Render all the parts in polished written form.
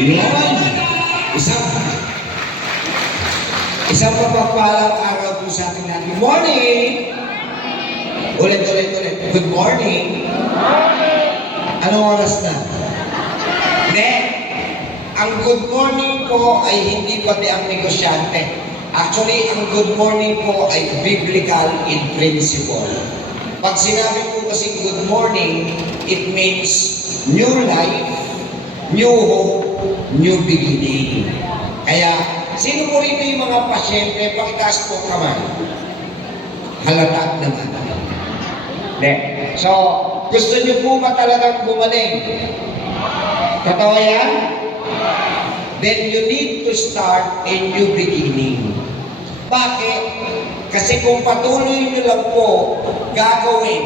Yun. Isang mapagpalang araw po sa ating lahat. Good morning! Ulit. Good morning! Anong oras na? Hindi. Ang good morning po ay hindi pati ang negosyante. Actually, ang good morning po ay biblical in principle. Pag sinabi po kasi good morning, it means new life, new hope, new beginning. Kaya, sino po rito yung mga pasyente? Pakitaas po kamay. Halata naman. Hindi. So, gusto niyo po ba talagang gumaling? Totoo yan? Then you need to start a new beginning. Bakit? Kasi kung patuloy niyo lang po gagawin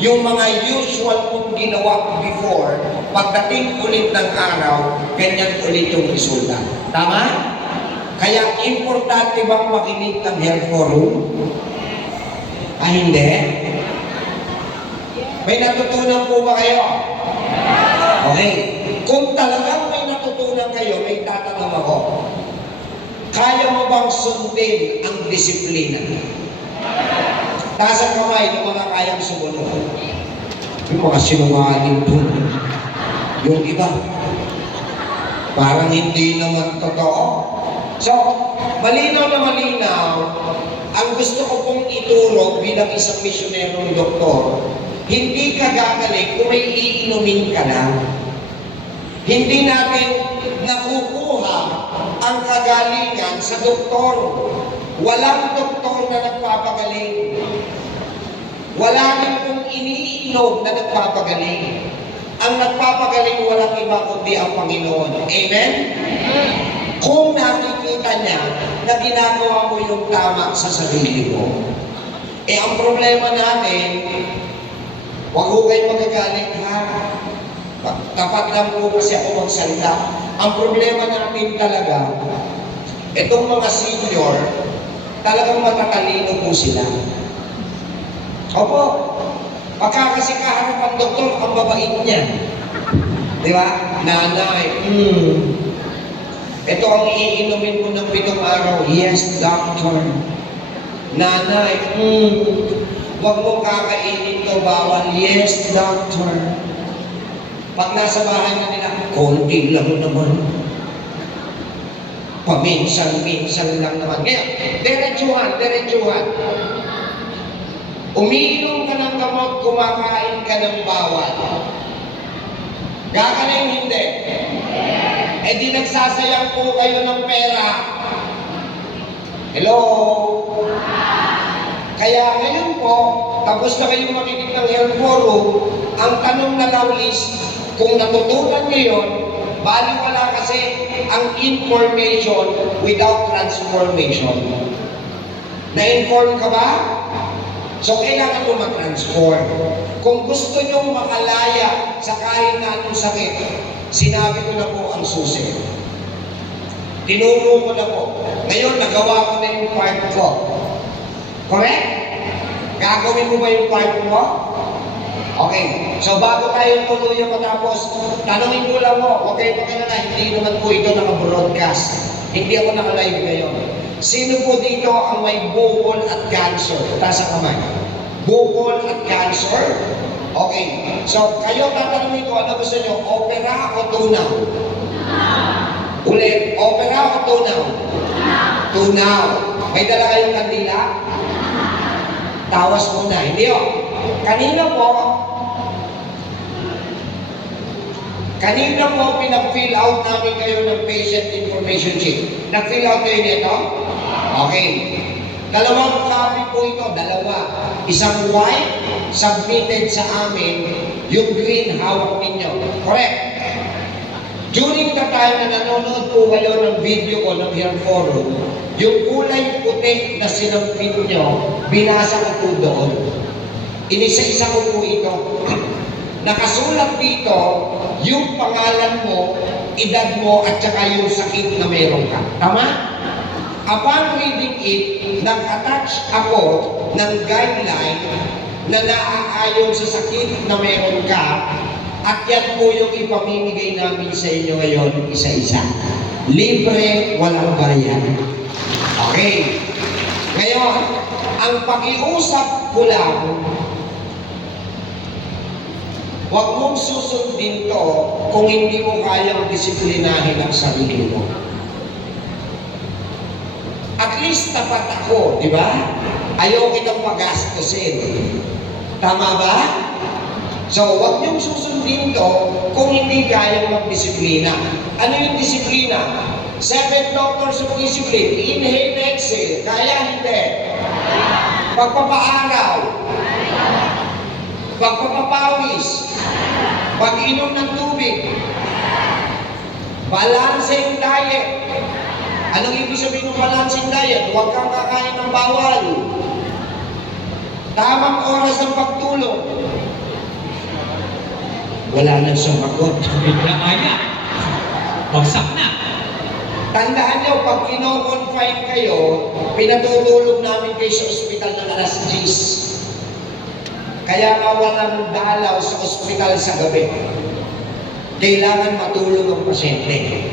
yung mga usual mong ginawa before, pagdating ulit ng araw, ganyan ulit yung resulta. Tama? Kaya importante bang makinig ng health forum? Hindi? May natutunan po ba kayo? Okay. Kung talagang may natutunan kayo, may tatanong ako. Kaya mo bang sundin ang disiplina? Taas ang kamay ng mga kayang sumunod. Yung mga sinungaling po. Yung iba, parang hindi naman totoo. So, malinaw na malinaw, ang gusto ko pong ituro bilang isang misyonerong doktor, hindi ka gagaling kung may iinumin ka lang. Hindi natin nakukuha ang kagalingan sa doktor. Walang doktor na nagpapagaling. Wala din kung iniinom na nagpapagaling. Ang nagpapagaling walang iba kundi ang Panginoon. Amen? Kung nakikita niya na ginagawa mo yung tama sa sarili mo. Ang problema natin, huwag ko kayo magagalit ha. Tapat lang po kasi ako magsalita. Ang problema natin talaga, itong mga senior, talagang matatalino po sila. Opo, pagka kasi kaharap ang doktor, ang babait niya. Di ba? Nanay, ito ang iinumin mo ng 7 araw. Yes, doctor. Nanay, huwag mo kakainin to, bawal. Yes, doctor. Pag nasa bahay na nila, konti lang naman. Paminsan-minsan lang naman. Ngayon, diretsuhan. Umiinom ka ng gamot, kumakain ka ng bawal. Gagaling hindi. Di nagsasayang po kayo ng pera. Hello? Kaya ngayon po, tapos na kayong makinig ng health forum, ang tanong na lang is, kung natutunan niyo yun, baliwala kasi ang information without transformation. Na-inform ka ba? So, kailangan mo mag-transform. Kung gusto nyo makalaya sa kahit na anong sakit, sinabi ko na po ang susi. Tinuro ko na po. Ngayon, nagawa ko na yung part ko. Correct? Gagawin mo ba yung part mo? Okay. So, bago tayo tuluyan matapos, tanongin ko lang mo, okay pa kayo na, hindi naman po ito naka-broadcast. Hindi ako naka-live ngayon. Sino po dito ang may bukol at cancer? Taas ang kamay. Bukol at cancer? Okay. So, kayo tatanungin ko, ano gusto nyo? Opera o tunaw? Ulit, opera o tunaw? Tunaw. May dala kayong kandila? Tawas muna. Hindi o. Kanina po pinag-fill out namin kayo ng patient information sheet. Nag-fill out kayo nito? Okay. Dalawang copy po ito. Isang white, submitted sa amin, yung green hawak ninyo. Correct. During the time na nanonood po kayo ng video ko ng Health Forum, yung kulay puti na sinampit nyo, binasa ko po doon. Inisa-isa ko po ito. Nakasulat dito, yung pangalan mo, edad mo, at saka yung sakit na meron ka. Tama? Upon reading it, nag-attach ako ng guideline na naaayon sa sakit na meron ka At yan po yung ipamimigay namin sa inyo ngayon, isa-isa. Libre, walang bayad. Okay. Ngayon, ang pakiusap ko lang, huwag mong susundin to kung hindi mo kayang disiplinahin ang sarili mo. At least tapat ako, di ba? Ayaw kitang pagastusin. Tama ba? So, huwag niyong susundin to kung hindi kayang magdisiplina. Ano yung disiplina? 7 doctors of discipline. Inhale, exhale. Kaya, hindi. Pagpapaaraw. Pagpapapawis. Pag-inom ng tubig. Balancing diet. Anong ibig sabihin ng balancing diet? Huwag kang kakain ng bawal. Tamang oras ng pagtulog. Wala nang sumagot. Biglaan na. Bagsak na. Tandaan nyo, pag kino-confine kayo, pinatutulog namin kayo sa ospital ng alas 10. Kaya nga walang dalaw sa ospital sa gabi. Kailangan matulog ang pasyente.